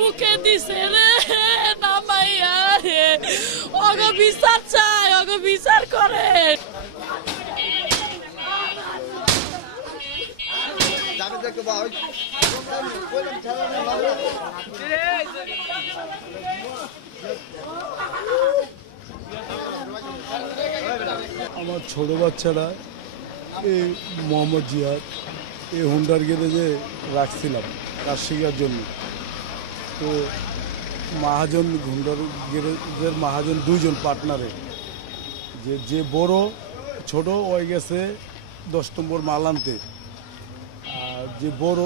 বুকে দিছে রে নামাইয়া রে, ওগো বিচার চাই, ওগো বিচার করে। আমার ছোট বাচ্চারা এই মোহাম্মদ জিয়াদ এই হুন্ডার গ্যারেজে রাখছিলাম কাজ শেখার জন্য। তো মহাজন হুন্ডার গ্যারেজের মহাজন দুইজন পার্টনারে, যে বড় ছোট ওই গেছে 10 নম্বর মাল আনতে, আর যে বড়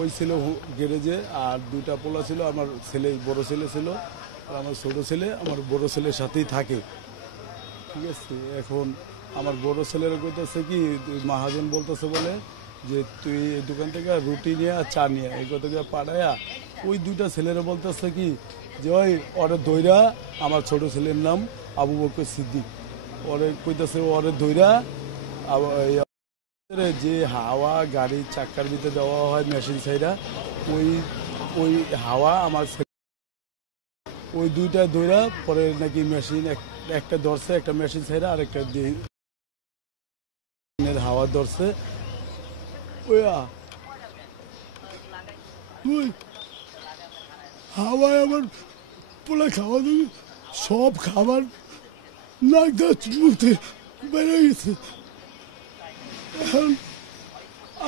ওই ছিল গ্যারেজে, আর দুইটা পোলা ছিল, আমার ছেলে বড় ছেলে ছিল আর আমার ছোট ছেলে আমার বড় ছেলের সাথেই থাকে। ঠিক আছে, এখন আমার বড় ছেলের কইতেছে কি মহাজন বলতেছে বলে যে তুই এই দোকান থেকে রুটি নিয়ে আর চা নিয়ে এই কথা পাঠায়া ওই দুইটা ছেলেরা বলতেছে কি যে ওই ওরে দইরা, আমার ছোট ছেলের নাম আবু বকর সিদ্দিক, ওরে কইতেছে ওরে দইরা যে হাওয়া গাড়ির চাক্কার ভিতরে দেওয়া হয় মেশিন সাইডা, ওই হাওয়া আমার ওই দুইটা দইরা পরে নাকি মেশিন একটা ধরছে, একটা মেশিন সাইডা আর একটা হাওয়া ধরছে। হাওয়ায় আমার পোলা খাওয়া দেবে সব খাবার নাক মুখে বেড়ে গেছে। এখন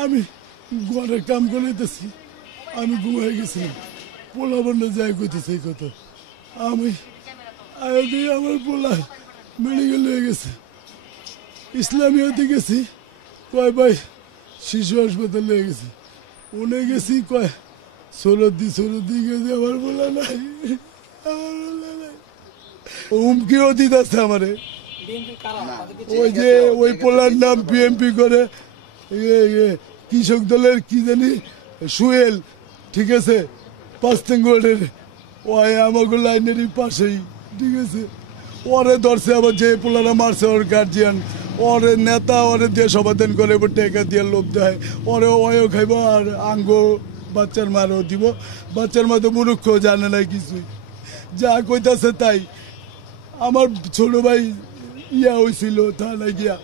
আমি ঘরের কাম করে দিতেছি, আমি ঘুমাই গেছিলাম, পোলা বন্ধ যাই করতেছে এই কথা। আমি আমার পোলা মেডিকেল হয়ে গেছে, ইসলামিয়াতে গেছি, কয় ভাই শিশু হাসপাতাল হয়ে গেছে, উনি গেছি কয় সরদি গেছে, আমার বলা নাই, আমার বলা নাই, হুমকিও দিতেছে আমারে। ওই যে ওই পোলার নাম বিএমপি করে কৃষক দলের কি জানি সুয়েল, ঠিক আছে, 5 নং ওয়ার্ডের, ওই আমাকে লাইনেরই পাশেই, ঠিক আছে, ওরে ধরছে। আবার যে পোলারা মারছে ওর গার্জিয়ান, ওরে নেতা, ওরে দিয়ে সমাধান করে টেকা দিয়ে লোভ দেয়, ওরে ওয়ও খাইব আর আঙ্গো বাচ্চার মারও দিব। বাচ্চার মতো মূর্খ, জানে না কিছুই, যা কইতাছে তাই। আমার ছোট ভাই ইয়া হয়েছিল থানায় গিয়া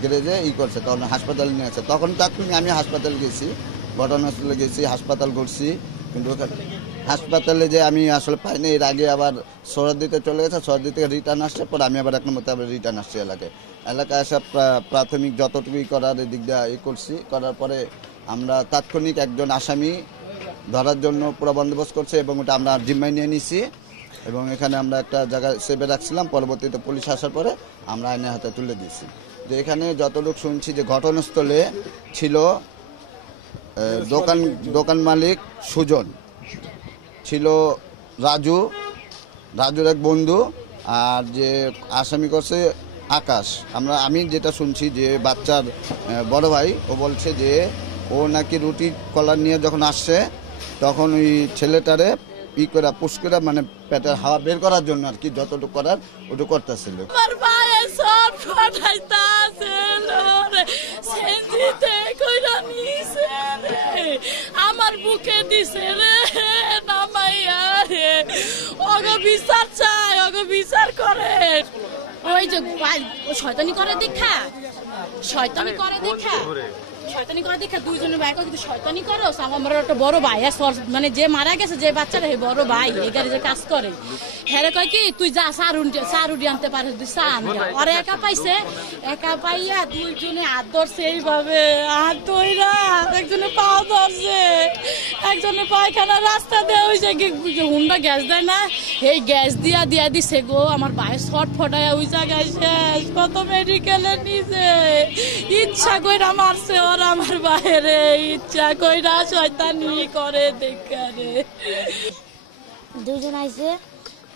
গ্যারেজে করছে, তখন হাসপাতালে নিয়ে আছে, তখন তাৎক্ষণিক আমি হাসপাতাল গেছি, ঘটনাস্থলে গেছি, হাসপাতাল করছি, কিন্তু হাসপাতালে যে আমি আসলে পাইনি। এর আগে আবার সরদিতে চলে গেছে, সরদি থেকে রিটার্ন আসছে, পর আমি আবার 1 নম্বরতে আবার রিটার্ন আসছি এলাকায় এসে প্রাথমিক যতটুকুই করার দিক দিয়ে করছি। করার পরে আমরা তাৎক্ষণিক একজন আসামি ধরার জন্য পুরো বন্দোবস্ত করছে এবং ওটা আমরা জিম্মায় নিয়ে নিছি এবং এখানে আমরা একটা জায়গায় সেভে রাখছিলাম। পরবর্তীতে পুলিশ আসার পরে আমরা আইনের হাতে তুলে দিয়েছি। যে এখানে যতটুকু শুনছি যে ঘটনাস্থলে ছিল দোকান মালিক সুজন, ছিল রাজুর এক বন্ধু, আর যে আসামি করছে আকাশ। আমি যেটা শুনছি যে বাচ্চার বড় ভাই ও বলছে যে ও নাকি রুটি কলার নিয়ে যখন আসছে তখন ওই ছেলেটারে করে পুশ করে মানে পেটের হাওয়া বের করার জন্য আর কি যতটুকু করার ওটুকু করতেছিল। আমার বুকে দিছে রে নামাইয়া রে, ওগো বিচার চাই, ওগো বিচার করে। ওই যে শয়তানি করে দেখা দুইজনের ভাই কিন্তু শয়তানি করো। আমার একটা বড় ভাই মানে যে মারা গেছে, যে বাচ্চারা বড় ভাই এই গাড়ি যে কাজ করে, হ্যাঁ কয় কি তুই যা সারুডি আনতে পারিস, তুই চা আনবি। ওরা একা পাইছে, একা পাইয়া দুইজনে হাত ধরছে এইভাবে, হাত ধইরা একজনে পাও ধরছে, একজনে পায়খানা রাস্তা দেওয়া হয়েছে কি হুন্ডা গ্যাস দেয় না, এই গ্যাস দিয়া দিছে গো। আমার ভাই শর্ট ফটায় ওই জায়গায় শেষ, কত মেডিকেলে নিছে, ইচ্ছা কইরা মারছে ওরা আমার বাইরে, ইচ্ছা কইরা শয়তানি করে দেখা রে। দুজন আইছে,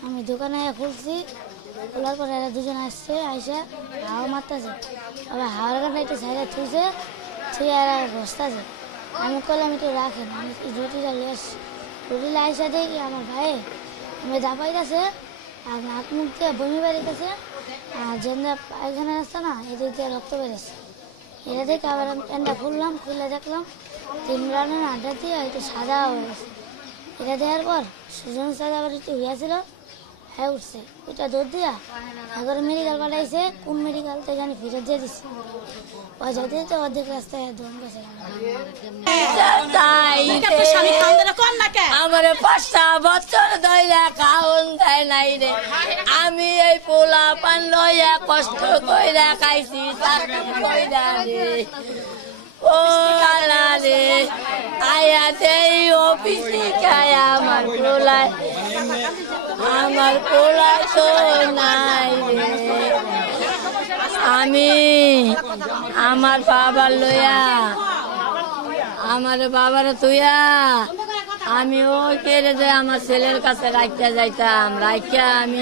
আমি দোকানে খুলছি, খোলার পরে দুজন আসছে, আইসা হাওয়া মারতেছে, আবার হাওয়ার কারণে একটু সাইডে থুইছে, থুই আর বসতেছে। আমি কলাম একটু রাখেন, আমি রুটিটা নিয়ে আসছি, রুটিটা আইসা দেখি আমার ভাই আমি দাপাইতেছে আর নাক মুখ দিয়ে বমি বেরিতেছে, আর যেমন পায়খানা আসছে না এদিক দিয়ে রক্ত বেরিয়েছে। এটা দেখে আবার আমি প্যান্টটা খুললাম, খুলে দেখলাম 3 রানের আড্ডা দিয়ে একটু সাদা হয়ে গেছে। এটা দেওয়ার পর সুজন স্যার আবার একটু হইয়াছিল, হ্যাঁ উঠছে, ওইটা দৌড় দিয়া এগারো মেডিকেল পাঠাইছে, কোন মেডিকেল থেকে জানি ফেরত দিয়ে দিচ্ছে। পয়সা দিয়ে তো অর্ধেক রাস্তায় দোকান কাছে আমার 5টা বছর ধরে খাওন দেয় নাই রে, আমি এই পোলা পান লইয়া কষ্ট কইরা খাইছি, চাকরি কইরা রে। ও আল্লাহ রে, আয়া দেই অফিসে খায় আমার পোলায়, আমার পোলা তো নাই রে। আমি আমার বাবার লইয়া, আমার বাবার তুইয়া আমি ওই কেড়ে যে আমার ছেলের কাছে রাখিয়া যাইতাম, রাখিয়া আমি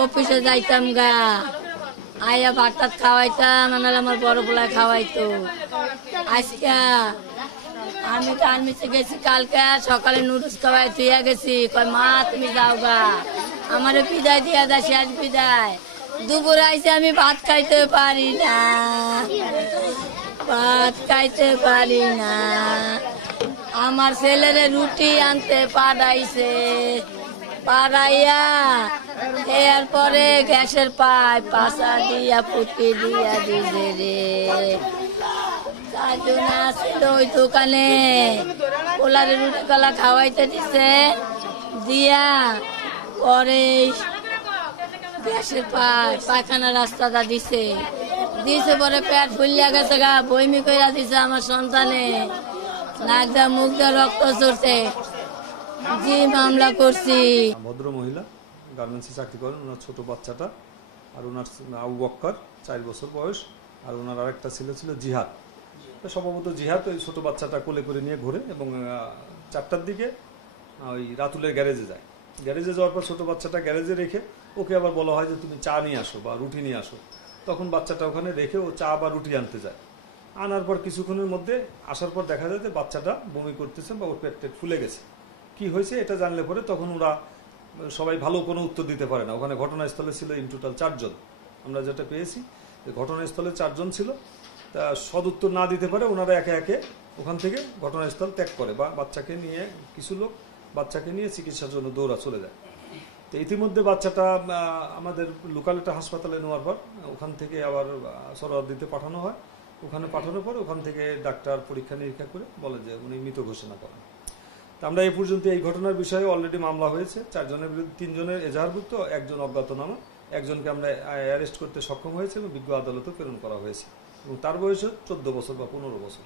অফিসে যাইতাম গা, আইয়া ভাত টাত খাওয়াইতাম, আনালে আমার বড় পোলায় খাওয়াইতো। আজকে আমি টার্মিসে গেছি, কালকে সকালে নুডলস খাওয়াই তুইয়া গেছি, কয় মা তুমি যাও গা, আমার বিদায় দিয়া দা, শেষ বিদায়। দুপুরে আইসে আমি ভাত খাইতে পারি না, ভাত খাইতে পারি না। আমার ছেলেরে রুটি আনতে পাঠাইছে, পাড়াইয়া এরপরে গ্যাসের পাইপ পাশা দিয়া ফুটি দিয়া দিছে রে। চারজন আসছিল ওই দোকানে, পোলারে রুটি কলা খাওয়াইতে দিছে, দিয়া পরে গ্যাসের পাইপ পায়খানা রাস্তাটা দিছে, দিছে পরে পেট ফুলিয়া গেছে গা, বইমি কইরা দিছে আমার সন্তানে, নাক দা মুখ দা রক্ত চড়ছে, জি মামলা করছি। ভদ্র মহিলা গার্মেন্টসে চাকরি করেন, ওনার ছোট বাচ্চাটা, আর ওনার আবু বক্কর 4 বছর বয়স, আর ওনার আরেকটা ছেলে ছিল জিহাদ। সম্ভবত জিহাদ ওই ছোট বাচ্চাটা কোলে করে নিয়ে ঘোরে এবং 4টার দিকে ওই রাতুলের গ্যারেজে যায়। গ্যারেজে যাওয়ার পর ছোট বাচ্চাটা গ্যারেজে রেখে ওকে আবার বলা হয় যে তুমি চা নিয়ে আসো বা রুটি নিয়ে আসো। তখন বাচ্চাটা ওখানে রেখে ও চা বা রুটি আনতে যায়। আনার পর কিছুক্ষণের মধ্যে আসার পর দেখা যায় যে বাচ্চাটা বমি করতেছে বা ওর পেট ফুলে গেছে। কি হয়েছে এটা জানলে পরে তখন ওরা সবাই ভালো কোনো উত্তর দিতে পারে না। ওখানে ঘটনাস্থলে ছিল ইন টোটাল 4 জন, আমরা যেটা পেয়েছি ঘটনাস্থলে 4 জন ছিল। তা সদুত্তর না দিতে পারে ওনারা একে একে ওখান থেকে ঘটনাস্থল ত্যাগ করে বা বাচ্চাকে নিয়ে, কিছু লোক বাচ্চাকে নিয়ে চিকিৎসার জন্য দৌড়া চলে যায়। তো ইতিমধ্যে বাচ্চাটা আমাদের লোকাল একটা হাসপাতালে নেওয়ার পর ওখান থেকে আবার সরোয়ারদিতে পাঠানো হয়। ওখানে পাঠানোর পর ওখান থেকে ডাক্তার পরীক্ষা নিরীক্ষা করে বলে যে উনি মৃত ঘোষণা করেন। তা আমরা এই পর্যন্ত এই ঘটনার বিষয়ে অলরেডি মামলা হয়েছে। 4 জনের বিরুদ্ধে 3 জনের এজাহারভুক্ত, 1 জন অজ্ঞাতনামা, 1 জনকে আমরা অ্যারেস্ট করতে সক্ষম হয়েছে এবং বিজ্ঞ আদালতে প্রেরণ করা হয়েছে এবং তার বয়স 14 বছর বা 15 বছর।